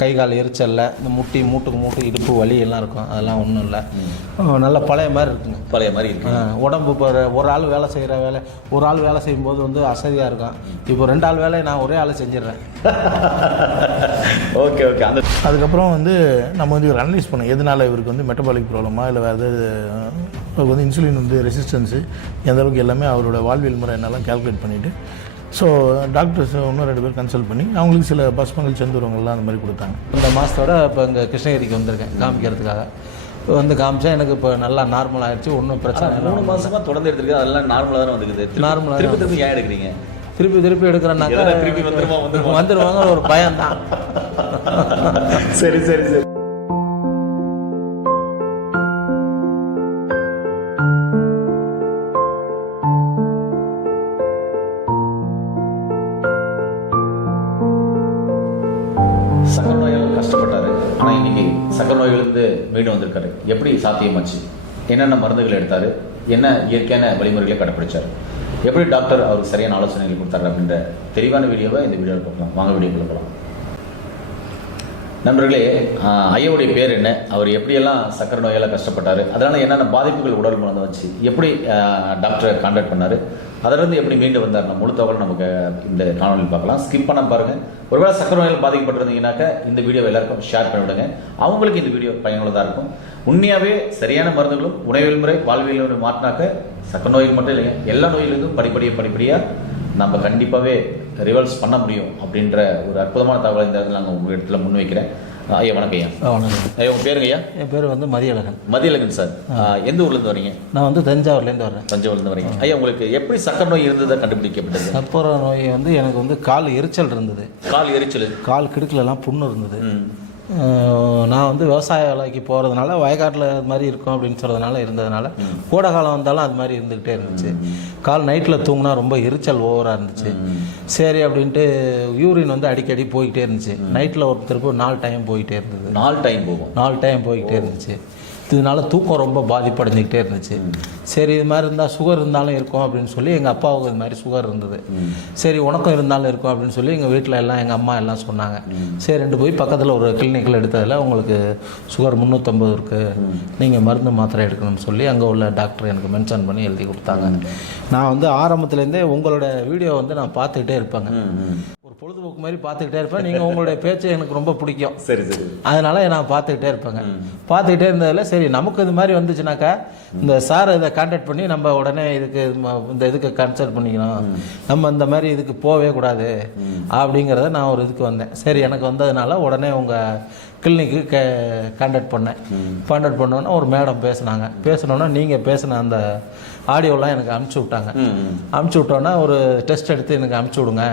கை கால் எரிச்சல்ல, இந்த மூட்டுக்கு இடுப்பு வலி எல்லாம் இருக்கும். அதெல்லாம் ஒன்றும் இல்லை, நல்லா பழைய மாதிரி இருக்குங்க. பழைய மாதிரி இருக்கு. உடம்பு இப்போ ஒரு ஆள் வேலை செய்கிற ஒரு ஆள் வேலை செய்யும்போது வந்து அசதியாக இருக்கும். இப்போ 2 ஆள் வேலையை நான் ஒரே ஆள் செஞ்சிடறேன். Okay okay. அதுக்கப்புறம் வந்து நம்ம வந்து இவர் அனலைஸ் பண்ணோம், எதனால் இவருக்கு வந்து மெட்டபாலிக் ப்ராப்ளமா இல்லை வேறு ஏதாவது அவருக்கு வந்து இன்சுலின் வந்து ரெசிஸ்டன்ஸு எந்த அளவுக்கு எல்லாமே அவரோட வாழ்வியல் முறை என்னெல்லாம் கால்குலேட் பண்ணிவிட்டு ஸோ டாக்டர்ஸ் இன்னும் 2 பேர் கன்சல்ட் பண்ணி அவங்களுக்கு சில பஸ்மங்கள் செந்துருவங்கள்லாம் அந்த மாதிரி கொடுத்தாங்க. இந்த மாதத்தோட இப்போ இங்கே கிருஷ்ணகிரிக்கு வந்திருக்கேன் காமிக்கிறதுக்காக. வந்து காமிச்சா எனக்கு இப்போ நல்லா நார்மல் ஆகிடுச்சு, ஒன்றும் பிரச்சனை இல்லை. 3 மாதமாக தொடர்ந்து எடுத்துருக்கு, அதெல்லாம் நார்மலாக தானே வந்துக்குது. நார்மலாக திருப்பி ஏன் எடுக்கிறீங்க? திருப்பி எடுக்கிறேன்னாக்கா திருப்பி வந்துடுவாங்க ஒரு பயம்தான். சரி சரி சரி. சக்கரை நோயால் கஷ்டப்பட்டாரு, ஆனால் இன்னைக்கு சக்கரை நோயிலிருந்து மீண்டும் வந்திருக்காரு. எப்படி சாத்தியமாச்சு? என்னென்ன மருந்துகள் எடுத்தாரு? என்ன இயற்கையான வழிமுறைகளை கடைப்பிடிச்சார்? எப்படி டாக்டர் அவருக்கு சரியான ஆலோசனைகள் கொடுத்தாரு அப்படின்ற தெளிவான வீடியோவை இந்த வீடியோவில் பார்க்கலாம். வாங்க வீடியோக்குள்ள போகலாம். நண்பர்களே, ஐயாவுடைய பேர் என்ன, அவர் எப்படியெல்லாம் சக்கரை நோயால் கஷ்டப்பட்டார், அதனால் என்னென்ன பாதிப்புகள் உடல் மூலம் வந்துச்சு, எப்படி டாக்டரை கான்டாக்ட் பண்ணார், அதிலிருந்து எப்படி மீண்டு வந்தார், முழு தகவல் நமக்கு இந்த காணொலியில் பார்க்கலாம். ஸ்கிப் பண்ண பாருங்கள். ஒருவேளை சக்கரை நோயால் பாதிக்கப்பட்டிருந்தீங்கன்னாக்கா இந்த வீடியோவை எல்லாருக்கும் ஷேர் பண்ணி விடுங்க. அவங்களுக்கு இந்த வீடியோ பயனுள்ளதாக இருக்கும். உண்மையாகவே சரியான மருந்துகளும் உணவியல் முறை வாழ்வியல் முறை மாற்றினாக்க சக்கரை நோய்க்கு மட்டும் இல்லைங்க, எல்லா நோயிலிருந்தும் படிப்படியாக நம்ம கண்டிப்பாகவே ரிவர்ஸ் பண்ண முடியும் அப்படின்ற ஒரு அற்புதமான தகவலை இந்த இடத்துல நாங்கள் உங்கள் இடத்துல முன்வைக்கிறேன். ஐயா வணக்கம். ஐயா வணக்கம். ஐயா உங்கள் பேருங்க? ஐயா என் பேர் வந்து மதியழகன். மதியழகன் சார், எந்த ஊர்லேருந்து வரீங்க? நான் வந்து தஞ்சாவூர்லேருந்து வரேன். தஞ்சாவூர்லேருந்து வரீங்க. ஐயா உங்களுக்கு எப்படி சக்கரை நோய் இருந்ததை கண்டுபிடிக்கப்பட்டது? சக்கரை நோய் வந்து எனக்கு வந்து கால் எரிச்சல் இருந்தது. கால் எரிச்சல், கால் கிடுக்கலெல்லாம் புண்ணு இருந்தது. நான் வந்து விவசாய வேலைக்கு போகிறதுனால வயக்காட்டில் அது மாதிரி இருக்கும் அப்படின்னு சொல்கிறதுனால இருந்ததுனால கோடை காலம் வந்தாலும் அது மாதிரி இருந்துக்கிட்டே இருந்துச்சு. கால் நைட்டில் தூங்கினா ரொம்ப எரிச்சல் ஓவராக இருந்துச்சு. சரி அப்படின்ட்டு யூரின் வந்து அடிக்கடி போய்கிட்டே இருந்துச்சு. நைட்டில் ஒருத்தருக்கு 4 டைம் போய்கிட்டே இருந்தது. 4 டைம் போய்கிட்டே இருந்துச்சு. இதனால தூக்கம் ரொம்ப பாதிப்படைஞ்சிக்கிட்டே இருந்துச்சு. சரி இது மாதிரி இருந்தால் சுகர் இருந்தாலும் இருக்கும் அப்படின்னு சொல்லி எங்கள் அப்பாவுக்கு இது மாதிரி சுகர் இருந்தது. சரி உனக்கும் இருந்தாலும் இருக்கும் அப்படின்னு சொல்லி எங்கள் வீட்டில் எல்லாம் எங்கள் அம்மா எல்லாம் சொன்னாங்க. சரின்ட்டு போய் பக்கத்தில் ஒரு கிளினிக்கில் எடுத்ததில் உங்களுக்கு சுகர் 350 இருக்குது, நீங்கள் மருந்து மாத்திரை எடுக்கணும்னு சொல்லி அங்கே உள்ள டாக்டர் எனக்கு மென்ஷன் பண்ணி எழுதி கொடுத்தாங்க. நான் வந்து ஆரம்பத்துலேருந்தே உங்களோட வீடியோ வந்து நான் பார்த்துக்கிட்டே இருப்பேங்க. ஒரு பொழுதுபோக்கு மாதிரி பார்த்துக்கிட்டே இருப்பேன். நீங்கள் உங்களுடைய பேச்சு எனக்கு ரொம்ப பிடிக்கும். சரி சரி. அதனால நான் பார்த்துக்கிட்டே இருப்பேங்க. பார்த்துக்கிட்டே இருந்ததில் சரி நமக்கு இது மாதிரி வந்துச்சுனாக்கா இந்த சார் இதை கான்டாக்ட் பண்ணி நம்ம உடனே இதுக்கு கன்சல்ட் பண்ணிக்கணும், நம்ம இந்த மாதிரி இதுக்கு போகவே கூடாது அப்படிங்கிறத நான் ஒரு இதுக்கு வந்தேன். சரி எனக்கு வந்ததுனால உடனே உங்கள் கிளினிக்கு கான்டாக்ட் பண்ணோன்னா ஒரு மேடம் பேசினோன்னா நீங்கள் பேசின அந்த ஆடியோலாம் எனக்கு அனுப்பிச்சி விட்டாங்க. அனுப்பிச்சி விட்டோன்னா ஒரு டெஸ்ட் எடுத்து எனக்கு அனுப்பிச்சி விடுங்க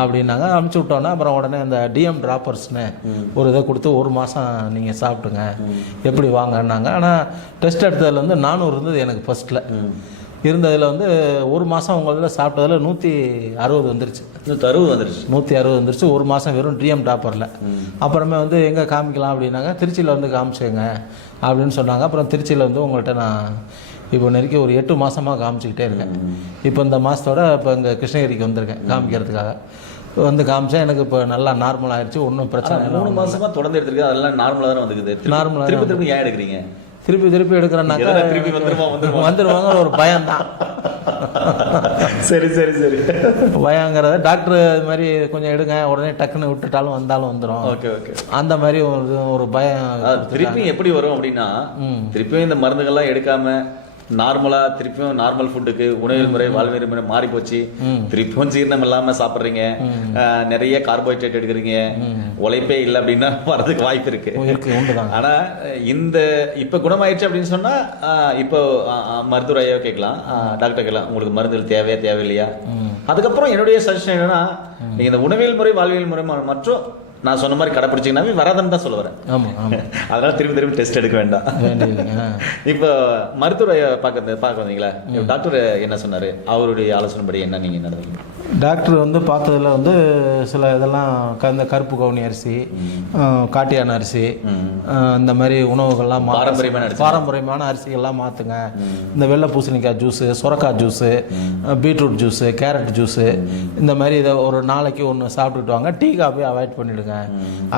அப்படின்னாங்க. அனுப்பிச்சி விட்டோன்னா அப்புறம் உடனே அந்த டிஎம் ட்ராப்பர்ஸ்னு ஒரு இதை கொடுத்து 1 மாதம் நீங்கள் சாப்பிட்டுங்க எப்படி வாங்கன்னாங்க. ஆனால் டெஸ்ட் எடுத்ததில் வந்து 400 இருந்தது எனக்கு ஃபஸ்ட்டில் இருந்ததில் வந்து 1 மாதம் உங்கள் இதில் சாப்பிட்டதில் 160 வந்துருச்சு. 160 வந்துருச்சு 1 மாதம் வெறும் டிஎம் டாப்பரில். அப்புறமே வந்து எங்கே காமிக்கலாம் அப்படின்னாங்க. திருச்சியில் வந்து காமிச்சுங்க அப்படின்னு சொன்னாங்க. அப்புறம் திருச்சியில் வந்து உங்கள்கிட்ட நான் இப்போ நெருக்கி ஒரு 8 மாதமாக காமிச்சிக்கிட்டே இருக்கேன். இப்போ இந்த மாதத்தோட இப்போ இங்கே கிருஷ்ணகிரிக்கு வந்திருக்கேன் காமிக்கிறதுக்காக. வந்து காமிச்சா எனக்கு இப்போ நல்லா நார்மல் ஆகிடுச்சு, ஒன்றும் பிரச்சனை இல்லை. 3 மாதமாக தொடர்ந்து எடுத்துருக்கு, அதெல்லாம் நார்மலாக தானே வந்துக்குது. நார்மலாக திருப்பி ஏன் எடுக்கிறீங்க? திருப்பி எடுக்கிறேன்னாக்கா திருப்பி வந்துடுவாங்க ஒரு பயம்தான். சரி சரி சரி. பயங்கிறத டாக்டர் இது மாதிரி கொஞ்சம் எடுங்க உடனே டக்குன்னு விட்டுட்டாலும் வந்தாலும் வந்துடும். Okay okay. அந்த மாதிரி ஒரு பயம். திருப்பியும் எப்படி வரும் அப்படின்னா, திருப்பியும் இந்த மருந்துகள்லாம் எடுக்காம நார்மலாக திருப்பியும் நார்மல் ஃபுட்டுக்கு உணவியல் முறை வாழ்வியல் முறை மாறி போச்சு. திருப்பியும் ஜீரணம் இல்லாமல் சாப்பிட்றீங்க, நிறைய கார்போஹைட்ரேட் எடுக்கிறீங்க, உழைப்பே இல்லை அப்படின்னா வரதுக்கு வாய்ப்பு இருக்கு. ஆனால் இந்த இப்போ குணமாயிடுச்சு அப்படின்னு சொன்னால் இப்போ மருத்துவர் ஐயாவை கேட்கலாம், டாக்டர் கேட்கலாம் உங்களுக்கு மருந்துகள் தேவையில்லையா. அதுக்கப்புறம் என்னுடைய சஜஷன் என்னன்னா, நீங்கள் இந்த உணவியல் முறை வாழ்வியல் முறை மற்றும் நான் சொன்ன மாதிரி கடைப்பிடிச்சிங்கன்னாவே வராதுன்னு தான் சொல்ல வரேன். அதனால திரும்பி டெஸ்ட் எடுக்க வேண்டாம். இப்போ மருத்துவரை பார்க்க வந்தீங்களா, டாக்டர் என்ன சொன்னாரு, அவருடைய ஆலோசனை படி என்ன நீங்க நடந்தீங்க? டாக்டர் வந்து பார்த்ததுல வந்து சில இதெல்லாம் இந்த கருப்பு கவுனி அரிசி, காட்டியான அரிசி, இந்த மாதிரி உணவுகள்லாம் பாரம்பரியமான அரிசிகள்லாம் மாற்றுங்க. இந்த வெள்ளை பூசணிக்காய் ஜூஸு, சுரக்காய் juice, beetroot juice, carrot juice, இந்த மாதிரி இதை ஒரு நாளைக்கு ஒன்று சாப்பிட்டுட்டு வாங்க. டீ காஃபி அவாய்ட் பண்ணிவிடுங்க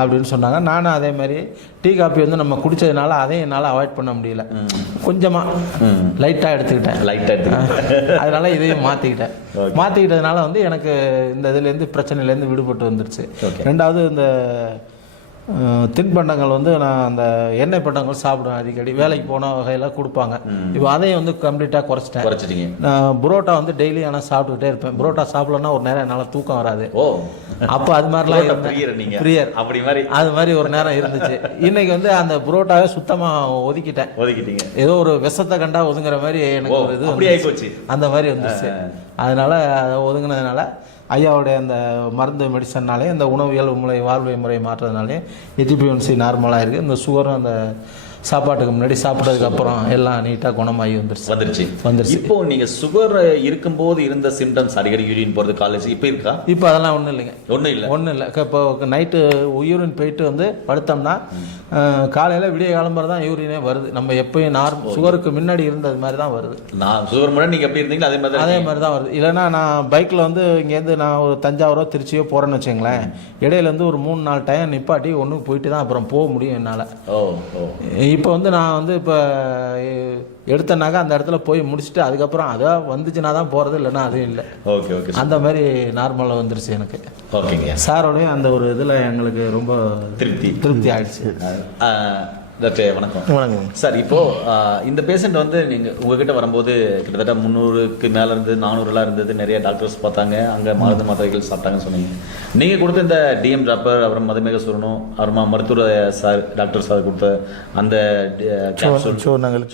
அப்படின்னு சொன்னாங்க. நானும் அதே மாதிரி டீ காஃபி வந்து நம்ம குடித்ததுனால அதையும் என்னால் அவாய்ட் பண்ண முடியல. கொஞ்சமாக லைட்டாக எடுத்துக்கிட்டேன். அதனால இதையும் மாற்றிக்கிட்டதுனால வந்து எனக்கு இந்த இதுலேருந்து பிரச்சனையிலேருந்து விடுபட்டு வந்துருச்சு. ரெண்டாவது இந்த தின்பண்டங்கள் வந்து நான் அந்த எண்ணெய் பண்டங்கள் சாப்பிடுவேன் அடிக்கடி. வேலைக்கு போன வகையில் கொடுப்பாங்க. இப்போ அதையும் வந்து கம்ப்ளீட்டாக குறைச்சிட்டேன். நான் புரோட்டா வந்து டெய்லி ஆனால் சாப்பிட்டுக்கிட்டே இருப்பேன். புரோட்டா சாப்பிடலன்னா ஒரு நேரம் என்னால் தூக்கம் வராது. அப்போ அது மாதிரிலாம் பிரியர் அது மாதிரி ஒரு நேரம் இருந்துச்சு. இன்னைக்கு வந்து அந்த புரோட்டாவே சுத்தமாக ஒதுக்கிட்டேன். ஏதோ ஒரு விஷத்தை கண்டா ஒதுங்குற மாதிரி எனக்கு ஒரு இது அந்த மாதிரி வந்துச்சு. அதனால அதை ஒதுங்கினதுனால ஐயாவுடைய அந்த மருந்து மெடிசன்னாலே இந்த உணவியல் வாழ்வை முறை மாற்றுறதுனாலே HbA1c நார்மலாக இருக்குது. இந்த சுகரும் அந்த சாப்பாட்டுக்கு முன்னாடி சாப்பிட்டதுக்கு அப்புறம் எல்லாம் நீட்டாக குணமாகி வந்துருச்சு. இப்போ நீங்க சுகர் இருக்கும்போது இருந்த சிம்டம்ஸ், அடிக்கடி யூரின் போறது, காலேஜ், இப்போ இருக்கா? இப்போ அதெல்லாம் ஒன்றும் இல்லைங்க. ஒன்றும் இல்லை. இப்போ நைட்டு யூரின் போயிட்டு வந்து படுத்தோம்னா காலையில் விடிய காலம்பரை தான் யூரினே வருது. நம்ம எப்பயும் சுகருக்கு முன்னாடி இருந்தது மாதிரி தான் வருது. நான் சுகர் முன்னாடி நீங்கள் எப்படி இருந்தீங்களோ அதே மாதிரி தான் வருது. இல்லைன்னா நான் பைக்கில் வந்து இங்கேருந்து நான் ஒரு தஞ்சாவூரோ திருச்சியோ போகிறேன்னு வச்சுங்களேன், இடையிலேருந்து ஒரு 3-4 டைம் நிப்பாட்டி ஒன்று போயிட்டு தான் அப்புறம் போக முடியும் என்னால். இப்போ வந்து நான் வந்து இப்போ எடுத்தனாக்கா அந்த இடத்துல போய் முடிச்சுட்டு அதுக்கப்புறம் அதான் வந்துச்சுன்னா தான் போகிறது, இல்லைன்னா அதுவும் இல்லை. அந்த மாதிரி நார்மலாக வந்துருச்சு எனக்கு. ஓகேங்க. சாரோடைய அந்த ஒரு இதில் எங்களுக்கு ரொம்ப திருப்தி ஆயிடுச்சு. டாக்டர் வணக்கம். சார், இப்போ இந்த பேஷண்ட் வந்து நீங்கள் உங்ககிட்ட வரும்போது கிட்டத்தட்ட 300க்கு மேலே இருந்து 400 இருந்தது. நிறைய டாக்டர்ஸ் பார்த்தாங்க, அங்கே மருந்து மாத்திரைகள் சாப்பிட்டாங்கன்னு சொன்னீங்க. நீங்கள் கொடுத்த இந்த டிஎம் டிராப்பர், அப்புறம் மதுமேக சூரணம், அப்புறமா மருத்துவ சார் டாக்டர் சார் கொடுத்த அந்த சூர்ணங்கள்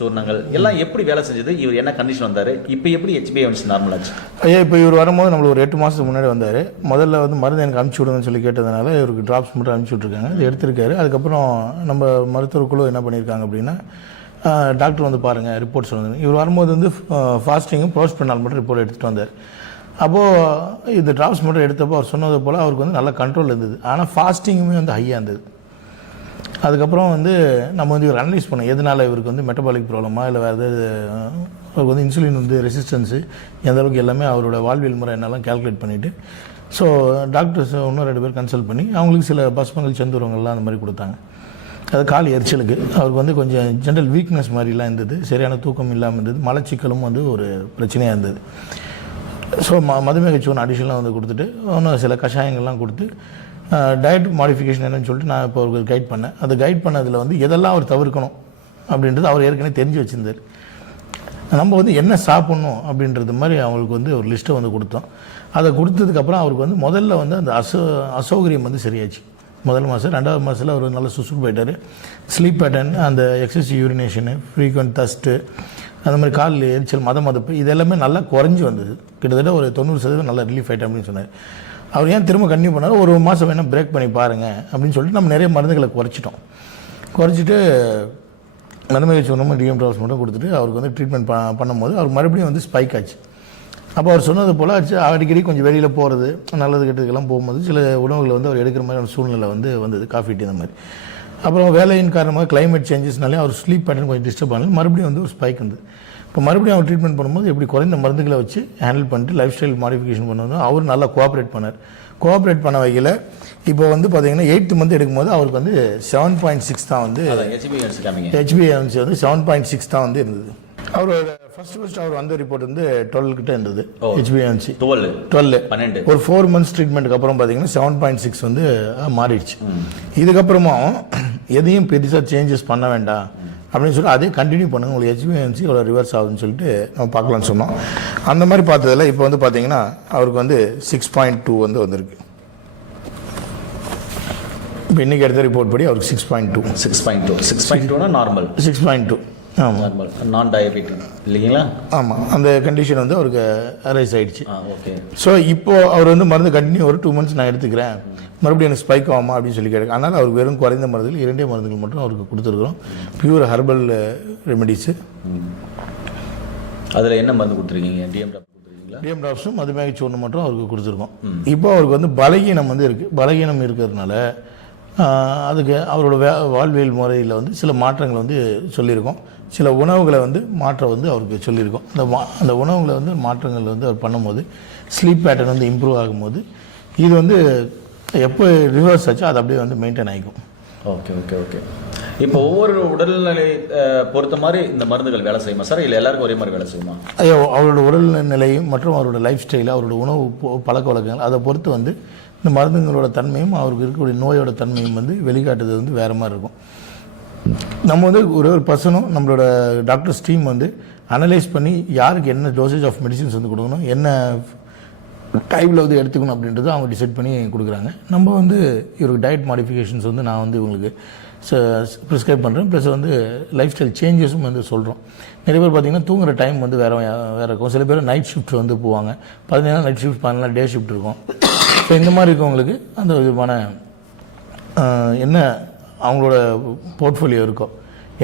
எல்லாம் எப்படி வேலை செஞ்சது? இவர் என்ன கண்டிஷன் வந்தார்? இப்போ எப்படி HbA1c நார்மல் ஆச்சு? ஐயா, இப்போ இவர் வரும்போது நம்மளுக்கு ஒரு 8 மாதத்துக்கு முன்னாடி வந்தார். முதல்ல வந்து மருந்து எனக்கு அனுப்பிச்சி விடுங்கன்னு சொல்லி கேட்டதுனால இவருக்கு ட்ராப்ஸ் மட்டும் அனுப்பிச்சி விட்ருக்காங்க. அது எடுத்திருக்காரு. அதுக்கப்புறம் நம்ம மருத்துவ என்ன பண்ணியிருக்காங்க அப்படின்னா, டாக்டர் வந்து பாருங்கள் ரிப்போர்ட்ஸ் வந்து இவர் வரும்போது வந்து ஃபாஸ்டிங்கும் ப்ரோஸ்பெனால் மட்டும் ரிப்போர்ட் எடுத்துகிட்டு வந்தார். அப்போது இந்த ட்ராப்ஸ் மட்டும் எடுத்தப்போ அவர் சொன்னது போல் அவருக்கு வந்து நல்ல கண்ட்ரோல் இருந்தது. ஆனால் ஃபாஸ்டிங்குமே வந்து ஹையாக இருந்தது. அதுக்கப்புறம் வந்து நம்ம வந்து இவர் அனலைஸ் பண்ணோம், எதனால் இவருக்கு வந்து மெட்டபாலிக் ப்ராப்ளமா இல்லை வேறு ஏதாவது அவருக்கு வந்து இன்சுலின் வந்து ரெசிஸ்டன்ஸு எந்த அளவுக்கு எல்லாமே அவரோட வாழ்வியல் முறை என்னெல்லாம் கேல்குலேட் பண்ணிவிட்டு, ஸோ டாக்டர்ஸ் இன்னும் 2 பேர் கன்சல்ட் பண்ணி அவங்களுக்கு சில பஸ்மங்கள் செந்தூரங்கள்லாம் அந்த மாதிரி கொடுத்தாங்க. அது கால் எரிச்சலுக்கு அவருக்கு வந்து கொஞ்சம் ஜென்ரல் வீக்னஸ் மாதிரிலாம் இருந்தது. சரியான தூக்கம் இல்லாமல் இருந்தது. மலச்சிக்கலும் வந்து ஒரு பிரச்சனையாக இருந்தது. ஸோ மதுமேக சூர்ணம் அடிஷனலாக வந்து கொடுத்துட்டு இன்னும் சில கஷாயங்கள்லாம் கொடுத்து டயட் மாடிஃபிகேஷன் என்னன்னு சொல்லிட்டு நான் இப்போ அவருக்கு கைட் பண்ணேன். அது கைட் பண்ணதில் வந்து எதெல்லாம் அவர் தவிர்க்கணும் அப்படின்றது அவர் ஏற்கனவே தெரிஞ்சு வச்சுருந்தார். நம்ம வந்து என்ன சாப்பிட்ணும் அப்படின்றது மாதிரி அவங்களுக்கு வந்து ஒரு லிஸ்ட்டை வந்து கொடுத்தோம். அதை கொடுத்ததுக்கப்புறம் அவருக்கு வந்து முதல்ல வந்து அந்த அசௌகரியம் வந்து சரியாச்சு. முதல் மாதம் 2வது மாதத்தில் அவர் நல்ல சுசுக்கு போயிட்டார். ஸ்லீப் பேட்டர்ன், அந்த எக்ஸசிவ் யூரினேஷனு, ஃப்ரீக்வெண்ட் தஸ்ட்டு, அந்த மாதிரி கால் எரிச்சல், மதப்பு, இது எல்லாமே நல்லா குறைஞ்சி வந்தது. கிட்டத்தட்ட ஒரு 90% நல்லா ரிலீஃப் ஆகிட்டேன் அப்படின்னு சொன்னார். அவர் ஏன் திரும்ப கன்டினியூ பண்ணார், ஒரு மாதம் வேணால் பிரேக் பண்ணி பாருங்கள் அப்படின்னு சொல்லிட்டு நம்ம நிறைய மருந்துகளை குறைச்சிட்டு மதுமேக சூர்ணமும் டிஎம் ட்ராப்ஸ் மட்டும் கொடுத்துட்டு அவருக்கு வந்து ட்ரீட்மெண்ட் பண்ணும்போது அவர் மறுபடியும் வந்து ஸ்பைக் ஆச்சு. அப்போ அவர் சொன்னது போல் அடிக்கடி கொஞ்சம் வெளியில் போகிறது, நல்லது கெட்டதுக்கெல்லாம் போகும்போது சில உணவுகளை வந்து அவர் எடுக்கிற மாதிரியான சூழ்நிலை வந்தது, காஃபி டீ இந்த மாதிரி. அப்புறம் வேலையின் காரணமாக கிளைமேட் சேஞ்சஸ்னாலே அவர் ஸ்லீப் பேட்டர்ன் கொஞ்சம் டிஸ்டர்ப் ஆனாலும் மறுபடியும் வந்து ஒரு ஸ்பைக் வந்து இப்போ மறுபடியும் அவர் ட்ரீட்மெண்ட் பண்ணும்போது எப்படி குறைந்த மருந்துகளை வச்சு ஹேண்டில் பண்ணிட்டு லைஃப் ஸ்டைல் மாடிஃபிகேஷன் பண்ணுவது அவர் நல்லா கோஆப்ரேட் பண்ண வகையில் இப்போ வந்து பார்த்தீங்கன்னா 8th மந்த் எடுக்கும்போது அவருக்கு வந்து 7.6 தான் வந்து HbA1c வந்து 7.6 தான் வந்து இருந்தது. அவரோட ஃபர்ஸ்ட் அவர் வந்த ரிப்போர்ட் வந்து 12 கிட்ட இருந்தது. HbA1c 12 ஒரு 4 months ட்ரீட்மெண்ட்டுக்கு அப்புறம் பார்த்தீங்கன்னா 7.6 வந்து மாறிடுச்சு. இதுக்கப்புறமா எதையும் பெருசாக சேஞ்சஸ் பண்ண வேண்டாம் அப்படின்னு சொல்லி அதே கண்டினியூ பண்ணுங்க, உங்களுக்கு HbA1c இவ்வளோ ரிவர்ஸ் ஆகுதுன்னு சொல்லிட்டு நம்ம பார்க்கலான்னு சொன்னோம். அந்த மாதிரி பார்த்ததில் இப்போ வந்து பார்த்தீங்கன்னா அவருக்கு வந்து 6.2 வந்து வந்திருக்கு. இப்போ இன்றைக்கி எடுத்த ரிப்போர்ட் படி அவருக்கு 6.2 நார்மல் 6.2 நார்மல் நான் டயபெட்டிக் இல்லைங்களா? ஆமாம், அந்த கண்டிஷன் வந்து அவருக்கு ரைஸ் ஆகிடுச்சு. ஓகே. ஸோ இப்போது அவர் வந்து மருந்து கண்டினியூ ஒரு 2 months நான் எடுத்துக்கிறேன், மறுபடியும் எனக்கு ஸ்பைக் ஆகுமா அப்படின்னு சொல்லி கேட்க. அதனால் அவருக்கு வெறும் குறைந்த மருந்துகள் 2 மருந்துகள் மட்டும் அவருக்கு கொடுத்துருக்குறோம். Pure herbal remedies. அதில் என்ன மருந்து கொடுத்துருக்கீங்க? டிஎம் டாப் கொடுத்துருக்கீங்களா? கொடுத்துருக்கீங்களா? டிஎம் ட்ராப்ஸும் மதுமேக சூர்ணம் மட்டும் அவருக்கு கொடுத்துருக்கோம். இப்போ அவருக்கு வந்து பலகீனம் வந்து இருக்குது. பலகீனம் இருக்கிறதுனால அதுக்கு அவரோட வாழ்வியல் முறையில் வந்து சில மாற்றங்கள் வந்து சொல்லியிருக்கோம். சில உணவுகளை வந்து மாற்ற வந்து அவருக்கு சொல்லியிருக்கோம். அந்த உணவுகளை வந்து மாற்றங்கள் வந்து அவர் பண்ணும்போது ஸ்லீப் பேட்டர்ன் வந்து இம்ப்ரூவ் ஆகும்போது இது வந்து எப்போ ரிவர்ஸ் ஆச்சோ அது அப்படியே வந்து மெயின்டைன் ஆகிக்கும். Okay okay okay. இப்போ ஒவ்வொரு உடல்நிலை பொறுத்த மாதிரி இந்த மருந்துகள் வேலை செய்யுமா சார், இல்லை எல்லாருக்கும் ஒரே மாதிரி வேலை செய்யுமா? அவரோட உடல்நிலையும் மற்றும் அவரோட லைஃப் ஸ்டைல், அவரோட உணவு பழக்க வழக்கங்கள் அதை பொறுத்து வந்து இந்த மருந்துங்களோட தன்மையும் அவருக்கு இருக்கக்கூடிய நோயோட தன்மையும் வந்து வெளிக்காட்டுறது வந்து வேறு மாதிரி இருக்கும். நம்ம வந்து ஒரு பர்சனும் நம்மளோட டாக்டர்ஸ் டீம் வந்து அனலைஸ் பண்ணி யாருக்கு என்ன டோசேஜ் ஆஃப் மெடிசின்ஸ் வந்து கொடுக்கணும், என்ன டைமில் வந்து எடுத்துக்கணும் அப்படின்றது அவங்க டிசைட் பண்ணி கொடுக்குறாங்க. நம்ம வந்து இவருக்கு டயட் மாடிஃபிகேஷன்ஸ் வந்து நான் வந்து இவங்களுக்கு ப்ரிஸ்கிரைப் பண்ணுறேன். ப்ளஸ் வந்து லைஃப் ஸ்டைல் சேஞ்சஸும் வந்து சொல்கிறோம். நிறைய பேர் பார்த்திங்கன்னா தூங்குகிற டைம் வந்து வேறு இருக்கும். சில பேர் நைட் ஷிஃப்ட் வந்து போவாங்க. 15 நாள் நைட் ஷிஃப்ட் 15 நாள் டே ஷிஃப்ட் இருக்கும். ஸோ இந்த மாதிரி இருக்கவங்களுக்கு அந்த விதமான என்ன அவங்களோட போர்ட்ஃபோலியோ இருக்கோ,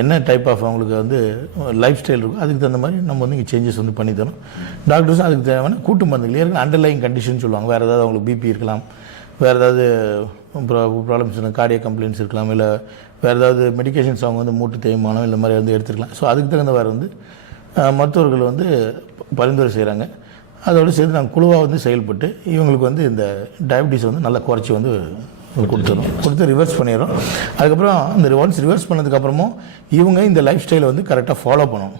என்ன டைப் ஆஃப் அவங்களுக்கு வந்து லைஃப் ஸ்டைல் இருக்கோ அதுக்கு தகுந்த மாதிரி நம்ம வந்து இங்கே சேஞ்சஸ் வந்து பண்ணி தரோம். டாக்டர்ஸும் அதுக்கு தேவையான கூட்டு மருந்துகள் ஏற்கனவே அண்டர்லைங் கண்டிஷன் சொல்லுவாங்க. வேறு ஏதாவது அவங்களுக்கு பிபி இருக்கலாம், வேறு ஏதாவது ப்ராப்ளம்ஸ் கார்டியக் கம்ப்ளைண்ட்ஸ் இருக்கலாம், இல்லை வேறு ஏதாவது மெடிக்கேஷன்ஸ் அவங்க வந்து மூட்டு தேய்மானம் இந்த மாதிரி வந்து எடுத்துக்கலாம். ஸோ அதுக்கு தகுந்த வேறு வந்து மருத்துவர்கள் வந்து பரிந்துரை செய்கிறாங்க. அதோடு சேர்த்து நாங்கள் குழுவாக வந்து செயல்பட்டு இவங்களுக்கு வந்து இந்த டயபிட்டிஸ் வந்து நல்லா குறைச்சி வந்து கொடுத்து ரிவர்ஸ் பண்ணிடுறோம். அதுக்கப்புறம் இந்த ரிவர்ஸ் பண்ணதுக்கப்புறமும் இவங்க இந்த லைஃப் ஸ்டைலை வந்து கரெக்டாக ஃபாலோ பண்ணணும்.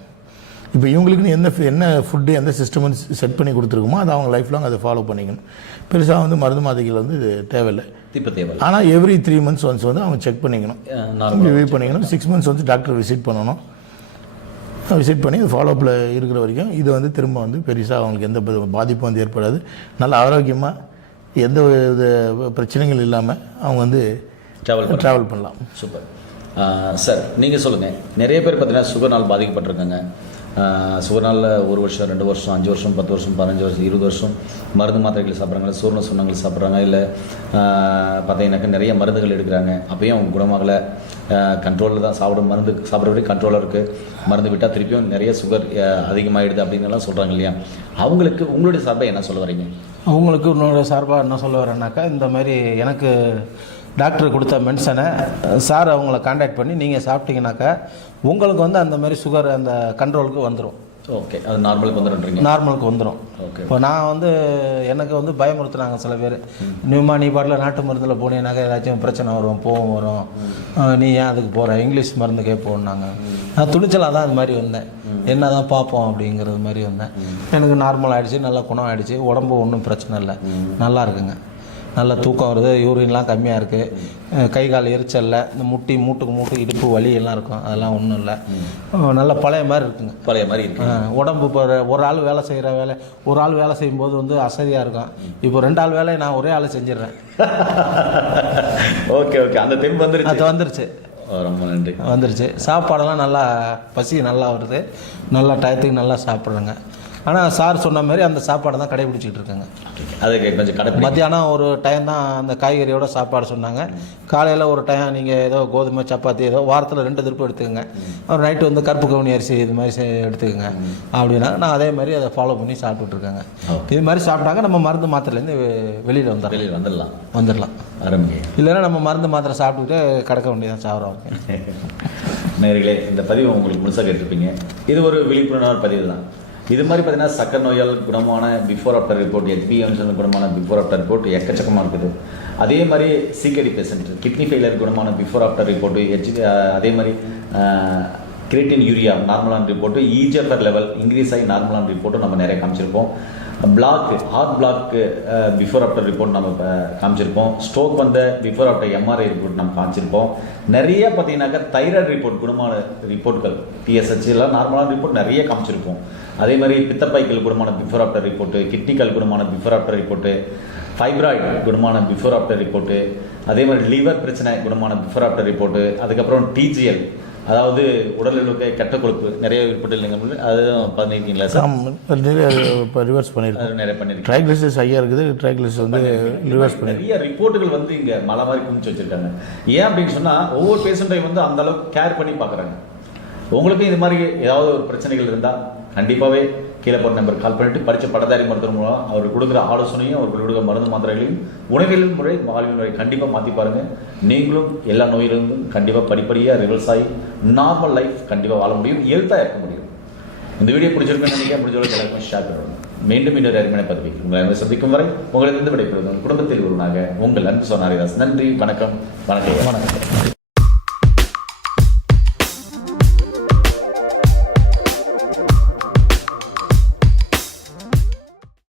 இப்போ இவங்களுக்குன்னு என்ன ஃபுட்டு எந்த சிஸ்டம் செட் பண்ணி கொடுத்துருக்குமோ அதை அவங்க லைஃப் லாங் அதை ஃபாலோ பண்ணிக்கணும். பெருசாக வந்து மருந்து மாத்திரைகள் வந்து இது தேவையில்லை. ஆனால் எவ்ரி 3 months ஒன்ஸ் வந்து அவங்க செக் பண்ணிக்கணும், ரிவ்யூ பண்ணிக்கணும். 6 months வந்து டாக்டர் விசிட் பண்ணணும். விசிட் பண்ணி ஃபாலோஅப்பில் இருக்கிற வரைக்கும் இது வந்து திரும்ப வந்து பெருசாக அவங்களுக்கு எந்த பாதிப்பும் வந்து ஏற்படாது. நல்ல ஆரோக்கியமாக எந்த வித பிரச்சனைகள் இல்லாமல் அவங்க வந்து ட்ராவல் பண்ணலாம். Super sir. நீங்கள் சொல்லுங்கள், நிறைய பேர் பார்த்தீங்கன்னா சுகர்னால் பாதிக்கப்பட்டிருக்காங்க. சுகர்னால் 1 வருஷம் 2 வருஷம் 5 வருஷம் 10 வருஷம் 15 வருஷம் 20 வருஷம் மருந்து மாத்திரைகள் சாப்பிட்றாங்க, சூர்ண சுண்ணங்கள் சாப்பிட்றாங்க, இல்லை பார்த்தீங்கன்னாக்கா நிறைய மருந்துகள் எடுக்கிறாங்க. அப்பயும் அவங்க குணமாகலை, கண்ட்ரோலில் தான் மருந்து சாப்பிட்ற வரைக்கும் கண்ட்ரோலாக இருக்குது. மருந்து விட்டால் திருப்பியும் நிறைய சுகர் அதிகமாகிடுது அப்படின்னுலாம் சொல்கிறாங்க இல்லையா? அவங்களுக்கு உங்களுடைய சார்பாக என்ன சொல்ல வரீங்க? அவங்களுக்கு உன்னோட சார்பாக என்ன சொல்ல வரேன்னாக்கா, இந்த மாதிரி எனக்கு டாக்டர் கொடுத்த மெடிசனை சார் அவங்கள கான்டாக்ட் பண்ணி நீங்கள் சாப்பிட்டீங்கன்னாக்கா உங்களுக்கு வந்து அந்த மாதிரி சுகர் அந்த கண்ட்ரோலுக்கு வந்துடும். ஓகே, அது நார்மலுக்கு வந்துடும்ன்றீங்க? நார்மலுக்கு வந்துடும். ஓகே. இப்போ நான் வந்து எனக்கு வந்து பயமுறுத்துனாங்க சில பேர், நீ பாட்டில் நாட்டு மருந்தில் போனீங்கன்னாக்கா ஏதாச்சும் பிரச்சனை வரும், போகும் வரும், நீ ஏன் அதுக்கு போகிற, இங்கிலீஷ் மருந்துக்கே போனாங்க. நான் துணிச்சலாக தான் அது மாதிரி வந்தேன், என்ன தான் பார்ப்போம் அப்படிங்கிறது மாதிரி வந்தேன். எனக்கு நார்மல் ஆகிடுச்சு, நல்லா குணம் ஆகிடுச்சு, உடம்பு ஒன்றும் பிரச்சனை இல்லை, நல்லா இருக்குங்க. நல்ல தூக்கம் வருது, யூரின்லாம் கம்மியாக இருக்குது, கை கால் எரிச்சல்ல, இந்த மூட்டுக்கு இடுப்பு வலி எல்லாம் இருக்கும், அதெல்லாம் ஒன்றும் இல்லை, நல்ல பழைய மாதிரி இருக்குங்க. பழைய மாதிரி இருக்கு உடம்பு. இப்போ ஒரு ஆள் வேலை செய்கிற ஒரு ஆள் வேலை செய்யும்போது வந்து அசதியாக இருக்கும். இப்போ 2 ஆள் வேலையை நான் ஒரே ஆள் செஞ்சிடறேன். ஓகே ஓகே, அந்த தெம்பு வந்துருச்சு. அது வந்துருச்சு. ரொம்ப நன்றி. வந்துருச்சு. சாப்பாடெல்லாம் நல்லா பசி நல்லா வருது, நல்லா டயத்துக்கு நல்லா சாப்பிட்றேங்க. ஆனால் சார் சொன்ன மாதிரி அந்த சாப்பாடை தான் கடைபிடிச்சிக்கிட்டு இருக்காங்க. அதுக்கு கொஞ்சம் மத்தியானம் ஒரு டைம் தான் அந்த காய்கறியோட சாப்பாடு சொன்னாங்க. காலையில் ஒரு டைம் நீங்கள் ஏதோ கோதுமை சப்பாத்தி ஏதோ வாரத்தில் 2 திருப்பு எடுத்துக்கோங்க. அப்புறம் நைட்டு வந்து கருப்பு கவுனி அரிசி இது மாதிரி எடுத்துக்கோங்க அப்படின்னா நான் அதே மாதிரி அதை ஃபாலோ பண்ணி சாப்பிட்டுட்ருக்கேங்க. இது மாதிரி சாப்பிட்டாங்க நம்ம மருந்து மாத்திரைலேருந்து வெளியில் வந்துடலாம். இல்லைன்னா நம்ம மருந்து மாத்திரை சாப்பிட்டுக்கிட்டு கிடக்க வேண்டியதான் சாப்பிட்றோம். நேயர்களே, இந்த பதிவு உங்களுக்கு முழுசாக கேட்டிருப்பீங்க. இது ஒரு விழிப்புணர்வு பதிவு தான். இது மாதிரி பார்த்தீங்கன்னா சக்கரை நோயால் குணமான பிஃபோர் ஆஃப்டர் ரிப்போர்ட், HbA1c குணமான பிஃபோர் ஆஃப்டர் ரிப்போர்ட் எக்கச்சக்கமாக இருக்குது. அதே மாதிரி சிகடி பேஷண்ட் கிட்னி ஃபெயிலியர் குணமான பிஃபோர் ஆஃப்டர் ரிப்போர்ட்டு, அதே மாதிரி கிரியேட்டின் யூரியா நார்மலான ரிப்போர்ட்டு, EGFR லெவல் இன்க்ரீஸ் ஆகி நார்மலான ரிப்போர்ட்டும் நம்ம நிறைய காமிச்சிருப்போம். Heart block before after report நம்ம காமிச்சிருப்போம். ஸ்ட்ரோக் வந்த பிஃபோர் ஆஃப்டர் MRI ரிப்போர்ட் நம்ம காமிச்சிருப்போம். நிறைய பார்த்தீங்கன்னாக்கா தைராய்டு ரிப்போர்ட் குணமான ரிப்போர்ட்கள், TSH எல்லாம் நார்மலான ரிப்போர்ட் நிறைய காமிச்சிருப்போம். அதே மாதிரி பித்தப்பைக்கல் குணமான பிஃபோர் ஆஃப்டர் ரிப்போர்ட்டு, கிட்னிக்கல் குணமான பிஃபோர் ஆஃப்டர் ரிப்போர்ட்டு, ஃபைப்ராய்டு குணமான பிஃபோர் ஆஃப்டர் ரிப்போர்ட்டு, அதே மாதிரி லிவர் பிரச்சனை குணமான பிஃபோர் ஆஃப்டர் ரிப்போர்ட்டு, அதுக்கப்புறம் TGL அதாவது உடலில் கெட்ட கொழுப்பு நிறைய ஏற்பட்டு இல்லைங்க, அதுவும் பண்ணியிருக்கீங்களா சார்? இப்போ ரிவர்ஸ் பண்ணியிருக்கோம். நிறைய பண்ணியிருக்கேன். ட்ரைக்ளிசரைட்ஸ் ஹையாக இருக்குது, ட்ரைக்ளிசரைட்ஸ் வந்து ரிவர்ஸ் பண்ணி நிறைய ரிப்போர்ட்டுகள் வந்து இங்கே மலை மாதிரி குமிச்சு வச்சுருக்காங்க. ஏன் அப்படின்னு சொன்னால் ஒவ்வொரு பேஷண்ட்டையும் வந்து அந்தளவுக்கு கேர் பண்ணி பார்க்குறாங்க. உங்களுக்கும் இது மாதிரி ஏதாவது ஒரு பிரச்சனைகள் இருந்தால் கண்டிப்பாகவே கீழே போட்ட நம்பர் கால் பண்ணிட்டு படித்த பட்டதாரி மருத்துவர் மூலம் அவர் கொடுக்குற ஆலோசனையும் அவர் கொடுக்குற மருந்து மாத்திரைகளையும் உணவியல் முறை வாழ்வியல் முறை கண்டிப்பாக மாற்றி பாருங்கள். நீங்களும் எல்லா நோயிலிருந்தும் கண்டிப்பாக படிப்படியாக ரிவர்ஸ் ஆகி நார்மல் லைஃப் கண்டிப்பாக வாழ முடியும், ஹெல்த்தாக இருக்க முடியும். இந்த வீடியோ பிடிச்சிருக்குன்னு நினைக்கிறேன். முடிஞ்சவங்களுக்கு எல்லாருக்கும் ஷேர் பண்ணுவாங்க. மீண்டும் இன்னொரு அருமையான பதவிக்கு உங்களை சந்திக்கும் வரை உங்களிடம் விடைபெறுவது குடும்பத்தில் ஒருவனாக உங்கள் அன்பு சொன்னாரிதாஸ். நன்றி, வணக்கம். வணக்கம்.